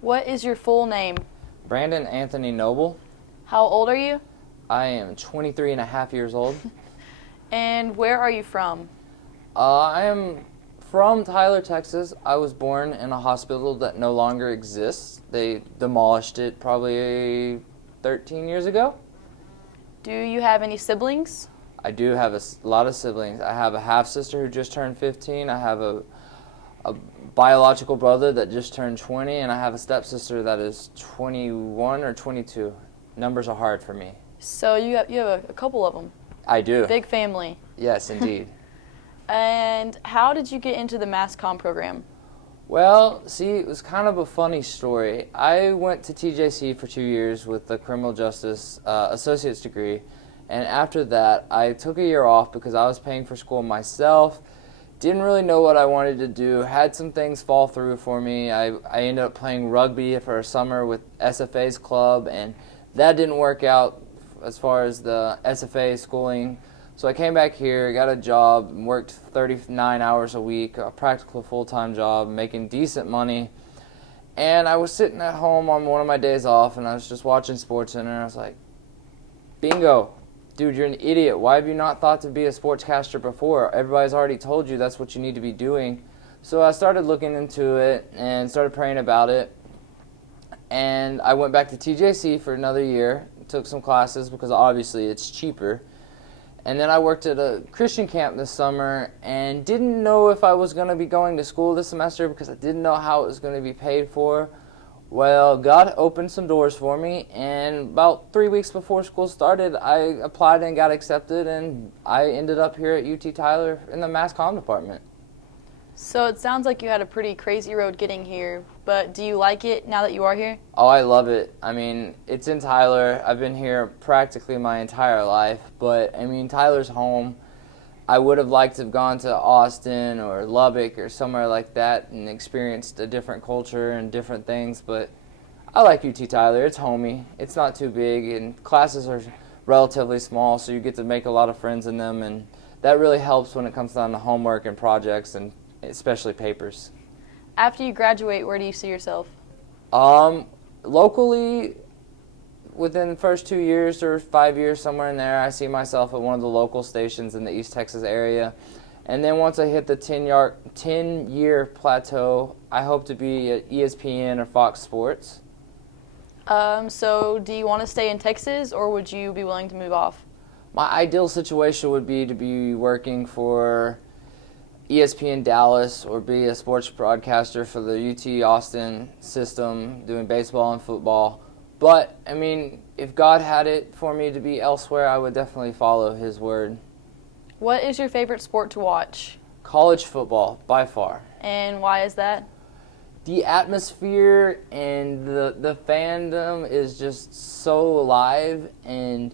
What is your full name? Brandon Anthony Noble. How old are you? I am 23 and a half years old. And where are you from? I am from Tyler, Texas. I was born in a hospital that no longer exists. They demolished it probably 13 years ago. Do you have any siblings? I do have a lot of siblings. I have a half-sister who just turned 15. I have a biological brother that just turned 20, and I have a stepsister that is 21 or 22. Numbers are hard for me. So you have a couple of them. I do. Big family. Yes, indeed. And how did you get into the Mass Comm program? Well, see, it was kind of a funny story. I went to TJC for 2 years with the criminal justice associate's degree, and after that, I took a year off because I was paying for school myself. Didn't really know what I wanted to do. Had some things fall through for me. I ended up playing rugby for a summer with SFA's club, and that didn't work out as far as the SFA schooling. So I came back here, got a job, worked 39 hours a week, a practical full-time job, making decent money. And I was sitting at home on one of my days off, and I was just watching SportsCenter, and I was like, bingo. Dude, you're an idiot. Why have you not thought to be a sportscaster before? Everybody's already told you that's what you need to be doing. So I started looking into it and started praying about it. And I went back to TJC for another year, took some classes because obviously it's cheaper. And then I worked at a Christian camp this summer and didn't know if I was going to be going to school this semester because I didn't know how it was going to be paid for. Well, God opened some doors for me, and about 3 weeks before school started, I applied and got accepted, and I ended up here at UT Tyler in the Mass Comm department. So it sounds like you had a pretty crazy road getting here, but do you like it now that you are here? Oh, I love it. I mean, it's in Tyler. I've been here practically my entire life, but I mean, Tyler's home. I would have liked to have gone to Austin or Lubbock or somewhere like that and experienced a different culture and different things, but I like UT Tyler. It's homey. It's not too big, and classes are relatively small, so you get to make a lot of friends in them, and that really helps when it comes down to homework and projects, and especially papers. After you graduate, where do you see yourself? Locally, within the first 2 years or 5 years, somewhere in there, I see myself at one of the local stations in the East Texas area. And then once I hit the 10-year plateau, I hope to be at ESPN or Fox Sports. So do you want to stay in Texas, or would you be willing to move off? My ideal situation would be to be working for ESPN Dallas or be a sports broadcaster for the UT Austin system, doing baseball and football. But, I mean, if God had it for me to be elsewhere, I would definitely follow His word. What is your favorite sport to watch? College football, by far. And why is that? The atmosphere and the fandom is just so alive, and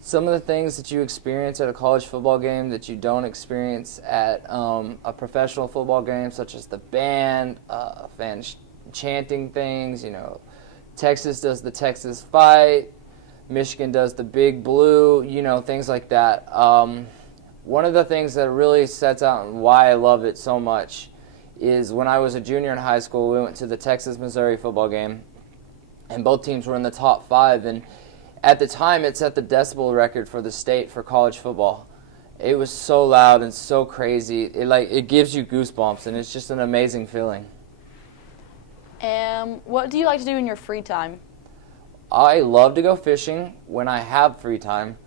some of the things that you experience at a college football game that you don't experience at a professional football game, such as the band, fans chanting things, Texas does the Texas fight, Michigan does the big blue, things like that. One of the things that really sets out why I love it so much is when I was a junior in high school, we went to the Texas-Missouri football game, and both teams were in the top 5, and at the time it set the decibel record for the state for college football. It was so loud and so crazy. It gives you goosebumps, and it's just an amazing feeling. What do you like to do in your free time? I love to go fishing when I have free time.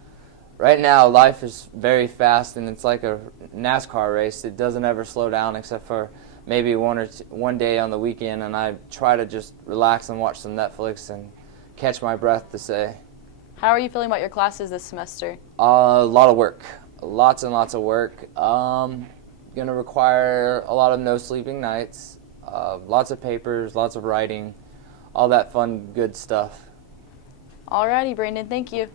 Right now, life is very fast, and it's like a NASCAR race. It doesn't ever slow down except for maybe one day on the weekend, and I try to just relax and watch some Netflix and catch my breath to say. How are you feeling about your classes this semester? A lot of work. Lots and lots of work. Going to require a lot of no sleeping nights. Lots of papers, lots of writing, all that fun, good stuff. Alrighty, Brandon, thank you.